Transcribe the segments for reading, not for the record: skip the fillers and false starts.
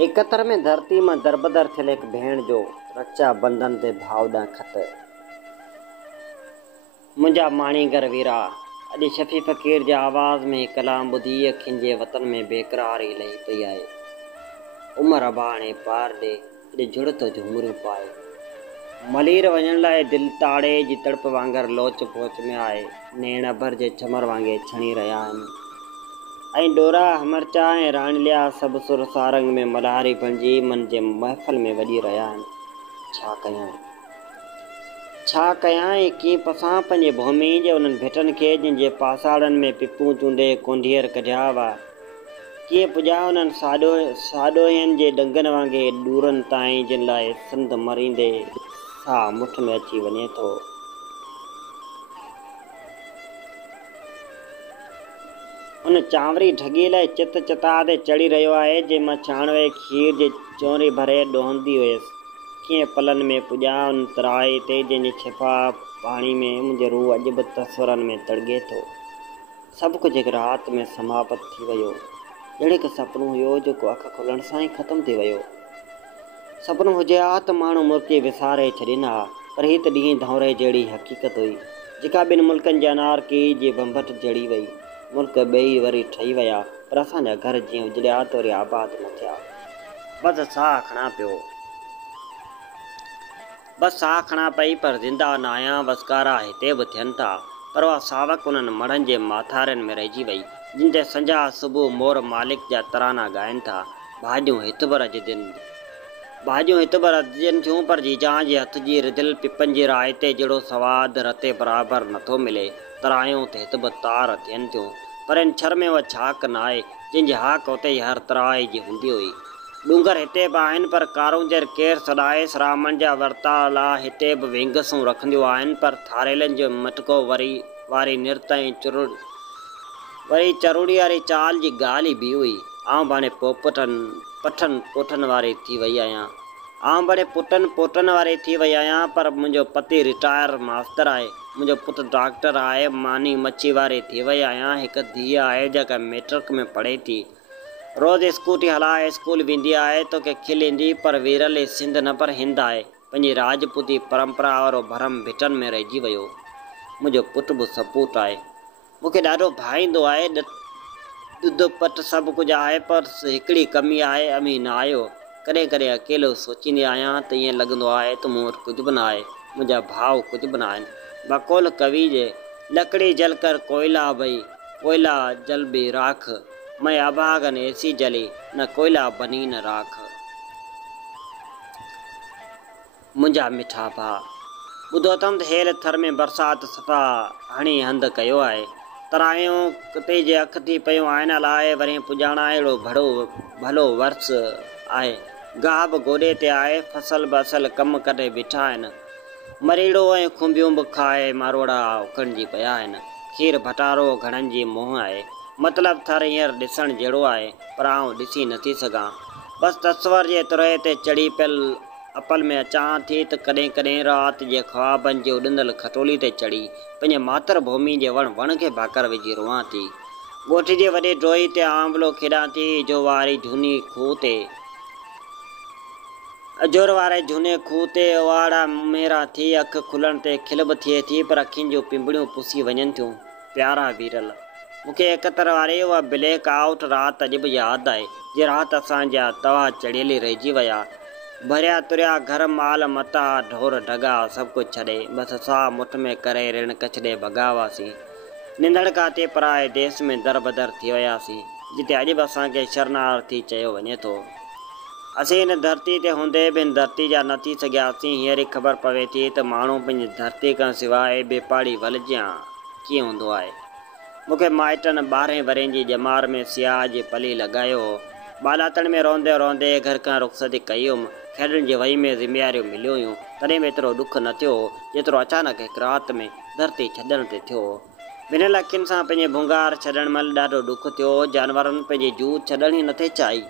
एकत्र में धरती में दरबदर थियल एक भेण जो रक्षा बंधन ते भाव दा खत। मुंहिंजा माणी घर वीरा अॼु शफ़ी फ़कीर जे आवाज़ में कलाम ॿुधी अखियुनि जे वतन में बेक़रारी लही पई आहे। उमर अबाणे पार ॾे अॼु जुड़ तो झूमरियूं पाए। मलीर वञण लाइ दिलि ताड़े जी तड़प वांगुरु लोच पोच में आहे। नेण अभर जे छमर वांगुरु छणी रहिया आहिनि ऐं डोरा हमरचा ऐं राणलिया सभु सुर सारंग में मल्हारी बणिजी मन जे महफ़िल में वॼी रहिया आहिनि। छा कयां ऐं कीअं पसां पंहिंजे भूमि जे उन्हनि भिटनि खे जंहिंजे पासाड़नि में पिपूं चूंडे कोंधियर कढिया हुआ। कीअं पुॼा उन्हनि साॾोहियनि जे डंगनि वांगुरु ॾूरनि ताईं जिन लाइ सिंध मरींदे साह मुठ में अची वञे थो। उन चांवरी ढॻी लाइ चित चिता ते चढ़ी रहियो आहे जंहिंमां छाणवे खीर जे चोरी भरे ॾोहंदी हुयसि। कीअं पलनि में पुॼा उन तराई ते जंहिंजे छिफा पाणी में मुंहिंजो रूह अॼु बि तस्वरनि में तड़गे थो। सभु कुझु हिकु राति में समाप्त थी वियो। अहिड़ो हिकु सुपिनो हुयो जेको अख खुलण सां ई ख़तमु थी वियो। सुपिनो हुजे हा त माण्हू मुल्क विसारे छॾींदा, पर हीअ त ॾींहुं दौरे जहिड़ी हक़ीक़त हुई जेका ॿिनि मुल्कनि जे अनारकी जी बंभट जड़ी वई। मुल्क ॿई वरी ठही विया, पर असांजा घर जीअं उजड़िया त वरी आबाद न थिया। बसि साह खणा पई पर ज़िंदा न आहियां। वसकारा हिते बि थियनि था, पर उहा सावक उन्हनि मड़नि जे माथारनि में रहिजी वई जिन ते संझा सुबुह मोर मालिक जा तराना ॻाइनि था। भाॼियूं हित भर अजनि थियूं, पर जीजां जे हथ जी रिधियल पिपनि जी रायते जहिड़ो सवादु रते बराबरि नथो मिले। तरायूं त हित ब तार थियनि थियूं, पर इन छर में उहा छाक न आहे जंहिंजी हाक उते ई हर तराई जी हूंदी हुई। डूंगर हिते बि आहिनि, पर कारूंजर केरु सॾाए सरामनि जा वर्ताला हिते बि वेंगसूं रखंदियूं आहिनि, पर थारेलनि जो मटको वारी निर्त ऐं चरूड़ी वारी चाल जी ॻाल्हि ई ॿी हुई। आउं बाणे पठनि पोठनि वारी थी वई आहियां, पर मुंहिंजो पति रिटायर मास्तर आहे। मुंहिंजो पुटु डॉक्टर आहे। मानी मच्छी वारी थी वई आहियां। हिकु धीउ आहे जेका मैट्रिक में पढ़े थी। रोज़ु स्कूटी हलाए स्कूल वेंदी आहे। तोखे खिल ईंदी, पर वीरल सिंध न पर हिंद आहे। पंहिंजी राजपूती परंपरा वारो भरम भिटनि में रहिजी वियो। मुंहिंजो पुटु बि सपूत आहे। मूंखे ॾाढो भाईंदो आहे। ॾुध पट सभु कुझु आहे, पर हिकिड़ी कमी आहे, अमी न आयो। कॾहिं कॾहिं अकेलो सोचींदी आहियां त ईअं लॻंदो आहे त मूं वटि कुझु बि न आहे। मुंहिंजा भाउ कुझु बि न आहिनि। बकौल कवि जे लकड़ी जल कर कोयला जल बि राख, मैं अभागन ऐसी जली न कोयला बनी न राख। मुंहिंजा मिठा भाउ, ॿुधो अथमि त हेल थर में बरसाति सफ़ा हणी हंधि कयो आहे। तरायूं किते जे अख थी पियूं आहिनि। अलाए वरी पुॼाणा अहिड़ो भलो वर्ष आहे। गाह बि गोॾे ते आहे। फसल बि असल कमु करे बीठा आहिनि। मरीड़ो ऐं खुंबियूं बि खाए मारोड़ा उकणिजी पिया आहिनि। खीर भटारो घणनि जी मोह आहे। मतिलबु थर हींअर ॾिसण जहिड़ो आहे, पर आउं ॾिसी नथी सघां। बसि तस्वर जे तुरहे ते चढ़ी पियल अपल में अचां थी त कॾहिं कॾहिं राति जे ख्वाबनि जी उॾंदल खटोली ते चढ़ी पंहिंजे मातर भूमि जे वण खे भाकर विझी रोआं थी। ॻोठ जे वॾे ड्रोही ते आंवलो खेॾां थी। अजोर वारे झूने खूह ते ओवाड़ा मेरा थी। अख खुलण ते खिल बि थिए थी, पर अखियुनि जूं पिंबड़ियूं पुसी वञनि थियूं। प्यारा वीरल, मूंखे एकहतरि वारी उहा ब्लैक आउट राति अॼु बि यादि आहे। जे राति असांजा तवा चढ़ियल रहिजी विया। भरिया तुरिया घर माल मता ढोर ढगा सभु कुझु छॾे बसि साह मुठ में करे ऋण कच्छ ॾे भॻा हुआसीं। निंदड़ काते पराए देश में दर बदर थी वियासीं, जिते अॼु बि असांखे शरणार्थी चयो वञे थो। असीं हिन धरती ते हूंदे बि हिन धरती जा न थी सघियासीं। हींअर ई ख़बर पवे थी त माण्हू पंहिंजी धरती खां सवाइ बेपाड़ी वलजियां कीअं हूंदो आहे। मूंखे माइटनि 12 वरें जी ॼमार में सियाह जी पली लॻायो हो। बालातण में रहंदे रहंदे घर खां रुख़्सती कई हुअमि। खेॾण जी वई में ज़िम्मेवारियूं मिलियूं हुयूं। तॾहिं बि एतिरो ॾुखु न थियो जेतिरो अचानक हिकु राति में धरती छॾण ते थियो। ॿिन्हिनि अखियुनि सां पंहिंजे भुंगार छॾण महिल ॾाढो ॾुखु थियो। जानवरनि पंहिंजी जूं छॾण ई नथे चाही।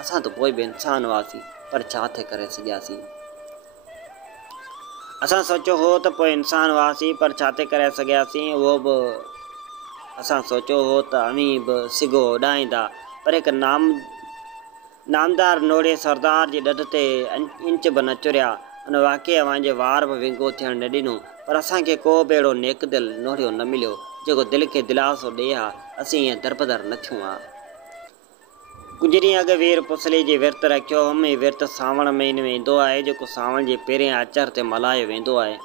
असां त पोइ बि इंसान हुआसीं, पर छा थे करे सघियासीं। असां सोचियो हो त पोइ इंसान हुआसीं, पर छा थे करे सघियासीं। उहो बि असां सोचियो हो त अमी बि सिगो उॾाईंदा, पर हिकु नामदार नोड़े सरदार जी ॾढ ते इंच बि न चुरिया। उन वाक़ई अव्हांजे वार बि विंगो थियणु न ॾिनो, पर असांखे को बि अहिड़ो नेक दिल नोड़ियो न मिलियो जेको दिलि खे दिलासो ॾिए हा। असीं ईअं दरबदर न थियूं हा। कुझु ॾींहं अॻु वीर पुसली जी विर्तु रखियो हुअमि। विर्तु सावण महीने में ईंदो आहे, जेको सावण जे पहिरें अचर ते मल्हायो वेंदो आहे।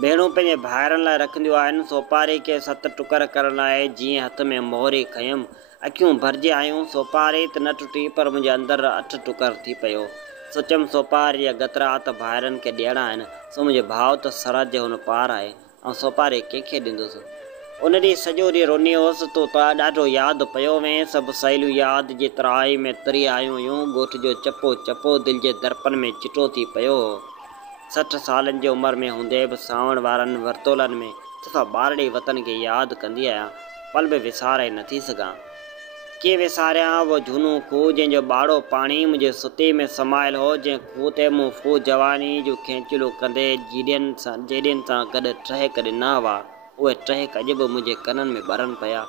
भेणूं पंहिंजे भाइरनि लाइ रखंदियूं आहिनि। सोपारी खे 7 टुकर करण लाइ जीअं हथ में मोहरी खयमि, अखियूं भरिजी आयूं। सोपारी त न टुटी, पर मुंहिंजे अंदरि 8 टुकर थी पियो। सोचियमि सोपारी जा गतरा त भाइरनि खे ॾियणा आहिनि, सो मुंहिंजो भाउ त सरहद जे हुन पार आहे, ऐं सोपारी कंहिंखे ॾींदुसि। उन ॾींहुं सॼो ॾींहुं रोनी हुअसि। तो ॾाढो यादि पियो वें। सभु सहेलियूं यादि जे तराई में तरी आयूं हुयूं। ॻोठ जो चपो चपो दिलि जे दर्पण में चिटो थी पियो हो। 60 सालनि जी उमिरि में हूंदे बि सावण वारनि वर्तोलनि में दफ़ा ॿारड़ी वतन खे यादि कंदी आहियां, पल बि विसारे नथी सघां। कीअं विसारियां उहो झूनो खूह जंहिंजो ॿाड़ो पाणी मुंहिंजे सुते में समायल हो। जंहिं खूह ते मूं फू जवानी जो खेंचलो कंदे जेॾियुनि सां गॾु टहिक ॾिना हुआ, उहे टहिक अॼु बि मुंहिंजे कननि में ॿरनि पिया।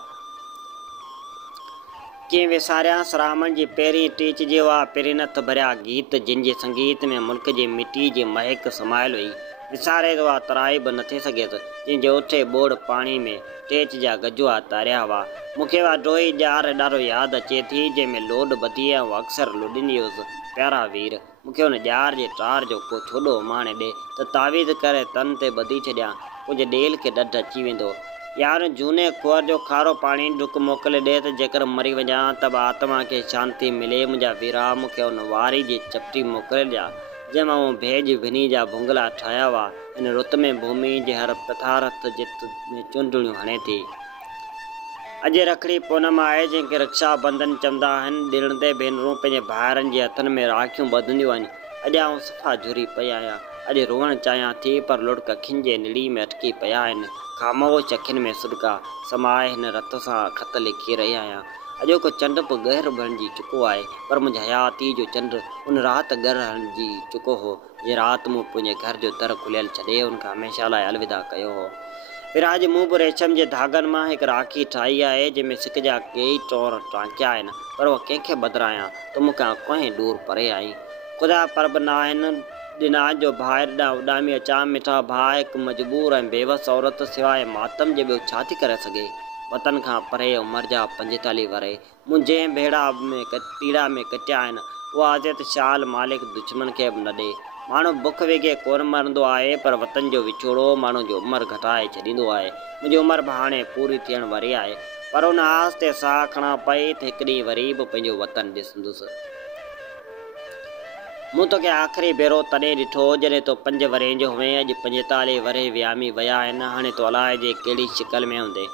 कीअं विसारियां सरामनि जी पहिरीं टीच जे हुआ पिरिनथ भरिया गीत, जिन जे संगीत में मुल्क जी मिटी जी महक समायल हुई। विसारे त उहा तराई बि न थी सघे, जंहिंजे उठे ॿोड़ पाणी में टेच जा गजुआ तारिया हुआ। मूंखे उहा ड्रोही ॼार ॾाढो यादि अचे थी, जंहिंमें लोड ॿधी ऐं अक्सर लुॾंदी हुअसि। प्यारा वीर, मूंखे हुन ॼार जे टार जो को थोॾो माणे ॾे त तावीज़ करे तन ते ॿधी छॾियां। कुझु ॾेल खे ॾढ अची वेंदो। यार झूने खूह जो खारो पाणी डुक मोकिले ॾे त जेकर मरी वञा त बि आत्मा खे शांती मिले। मुंहिंजा वीरा, मूंखे हुन वारी जी चपटी मोकिले ॾिया जंहिंमां मूं भेज भिनी जा भुंगला ठाहिया हुआ। हिन रुत में भूमि जे हर पथारथ जित में चूंडड़ियूं हणे थी। अॼु रखड़ी पूनम आहे, जंहिंखे रक्षाबंधन चवंदा आहिनि। ॾिणंदे भेनरूं पंहिंजे भाइरनि जे हथनि में राखियूं ॿधंदियूं आहिनि। अॼु आउं सफ़ा झुरी पई आहियां। अॼु रोअणु चाहियां थी, पर लुड़क अखियुनि जे निड़ी में अटकी पिया आहिनि। ख़ामोश अखियुनि में सुॾिका समाए हिन रत सां ख़त लिखी रही आहियां। अॼोको चंड बि गहर बणिजी चुको आहे, पर मुंहिंजे हयाती जो चंड उन राति गर हणिजी चुको हो, जंहिं राति मूं पंहिंजे घर जो दर खुलियल छॾे उनखां हमेशह लाइ अलविदा कयो हो। विराज, मूं बि रेशम जे धागनि मां हिकु राखी ठाही आहे, जंहिंमें सिक जा कई टोर टांकिया आहिनि, पर उहा कंहिंखे बदिरायां त मूंखां कोई दूर परे आई। ख़ुदा परब न आहिनि ॾिना जो भाइर ॾांहुं उॾामी अचां। मिठा भाउ, हिकु मजबूर ऐं बेवस औरत सिवाइ मातम जे ॿियो छा थी करे सघे। वतन खां परे उमिरि जा 45 वरे मूं जंहिं पीड़ा में कटिया आहिनि, उहा अज़ियत शाल मालिक दुश्मन खे बि न ॾे। माण्हू बुख वेगे कोन मरंदो आहे, पर वतन जो विछोड़ो माण्हू जो उमिरि घटाए छॾींदो आहे। मुंहिंजी उमिरि बि हाणे पूरी थियण वारी आहे, पर उन आस ते साह खणा पई त हिकु ॾींहुं वरी बि पंहिंजो वतन ॾिसंदुसि। मूं तोखे आख़िरी भेरो तॾहिं ॾिठो जॾहिं तो 5 वरे जो हुएं। अॼु 45 वरे वियामी विया आहिनि। हाणे तो अलाए जे कहिड़ी शिकल में हूंदे।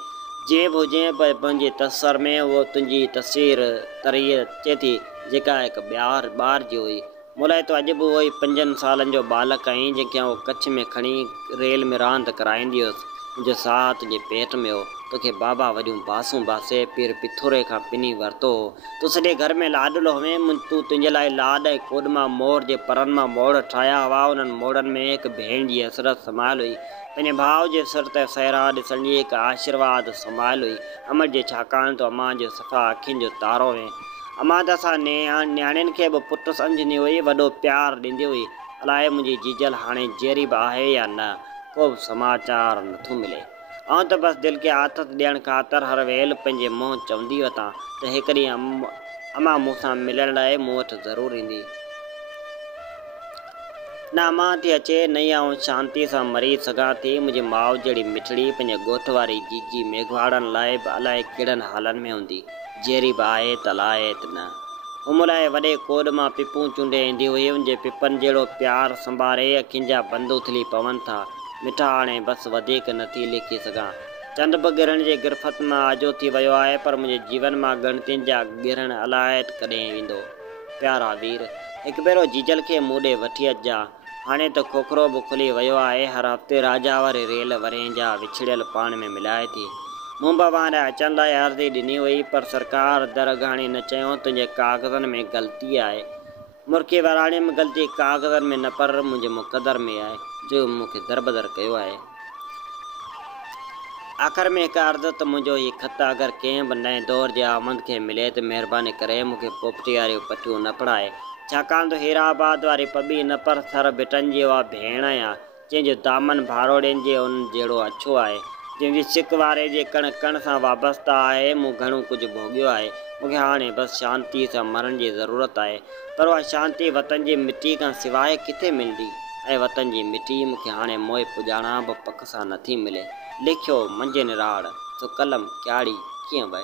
जीअं बि हुजे, पर पंहिंजे तसर में उहो तुंहिंजी तस्वीर तरी अचे थी, जेका हिकु ॿार जी हुई। मुलाए तो अॼु बि उहो ई 5 सालनि जो बालक आहीं, जंहिंखे आउं कच्छ में खणी रेल में रांदि कराईंदी हुअसि। मुंहिंजो साह तुंहिंजे पेट में हो। तोखे बाबा वॾियूं बासूं बासे पीर पिथोरे खां पिनी वरितो हो। तूं सॼे घर में लाॾलो हुएं। तूं तुंहिंजे लाइ लाॾ ऐं कोॾ मां मोर जे परनि मां मोड़ ठाहिया हुआ। उन्हनि मोड़नि में हिकु भेण जी हसरत समायल हुई। पंहिंजे भाउ जे सिर ते सहरा ॾिसण जी हिकु आशीर्वाद समायल हुई। अमर जे छाकाणि तो अमां जो सफ़ा अखियुनि जो तारो हुई। अमां त असां न्याणियुनि खे बि पुटु सम्झंदी हुई, वॾो प्यारु ॾींदी हुई। अलाए मुंहिंजी जीजल हाणे जेरी बि आहे या न, को बि समाचार नथो मिले। ऐं त बसि दिलि खे आथत ॾियणु ख़ातिर हर वेल पंहिंजे मुंहुं चवंदी वठां त हिकु ॾींहुं अमां मूंसां मिलण लाइ मूं वटि ज़रूरु ईंदी। न अमां थी अचे, न ई आउं शांतीअ सां मरी सघां थी। मुंहिंजी माउ जहिड़ी मिठड़ी पंहिंजे ॻोठ वारी जीजी मेघवाड़नि लाइ बि अलाए कहिड़नि हालनि में हूंदी। जेरी बि आहे त अलाए त न। उमिरि वॾे कोॾ मां पिपूं चूंडे ईंदी हुई। उनजे पिपनि जहिड़ो प्यारु संभारे अखियुनि जा बंदि उथली पवनि था। मिठा, हाणे बसि वधीक नथी लिखी सघां। चंड बि गिरण जे गिरफ़त मां आजो थी वियो आहे, पर मुंहिंजे जीवन मां ॻणतियुनि जा गिरण अलाए कॾहिं ईंदो। प्यारा वीर, हिकु भेरो जीजल खे मूं ॾे वठी अचिजां। हाणे त खोखरो बि खुली वियो आहे। हर हफ़्ते राजा वारी रेल वरें जा विछड़ियल पाण में मिलाए थी। मूं बि अवां अचण लाइ अर्ज़ी ॾिनी हुई, पर सरकार दरगाणी न चयो तुंहिंजे कागज़नि में ग़लती आहे। मुर्खे वराणी में ग़लती कागज़नि में न, पर मुंहिंजे मुक़दर में आहे, जो मूंखे दरबदर कयो आहे। आख़िर में हिकु अर्ज़ु त मुंहिंजो हीउ ख़त अगरि कंहिं बि नएं दौर जे आमद खे मिले त महिरबानी करे मूंखे पोपटी वारियूं पटियूं न पढ़ाए, छाकाणि त हीराबाद वारी पॿी न पर थर भिटनि जी उहा भेण आ जंहिंजो दामन भारोड़ियुनि जे उन जहिड़ो अछो आहे, जंहिंजी सिक वारे जे कण कण सां वाबस्ता आहे। मूं घणो कुझु भोॻियो आहे, मूंखे हाणे बसि शांतीअ सां मरण जी ज़रूरत आहे, पर उहा शांती वतन जी मिटी खां सवाइ किथे मिलंदी, ऐं वतन जी मिटी मूंखे हाणे मोए पुॼाणा बि पक सां नथी मिले। लिखियो मंझि निराड़, सो कलम क्याड़ी कीअं वए।